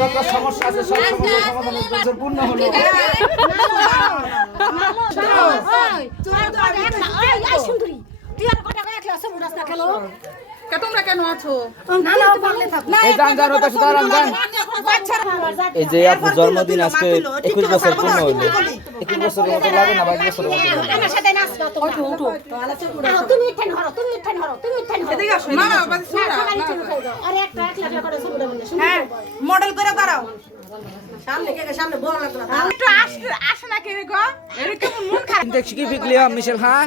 যত সমস্যা আছে সব সমস্যার সমাধানের জন্য পূর্ণ হলো। তোমরা কেন আছো? এই যান যান ওটা শুধু আরাম যান। এই যে আপু জন্মদিন আজকে 21 বছর পূর্ণ হলো। 21 বছরের মতো লাগে না 22 বছরের মতো লাগে। আমার সাথে নাচবা তোমরা। উঠো তুমি উঠেন হরো, তুমি উঠেন হরো, তুমি উঠেন হরো। এদিকে আসো। না না বাজি শুরা। আরে একটা একলা করে শুরু দেবেন। হ্যাঁ মডেল করে দাঁড়াও। সামনে বড় লাগলো না। একটু আসে না কে গো? এর কেমন মন খারাপ। দেখছি কি ফিকলি মিশেল হ্যাঁ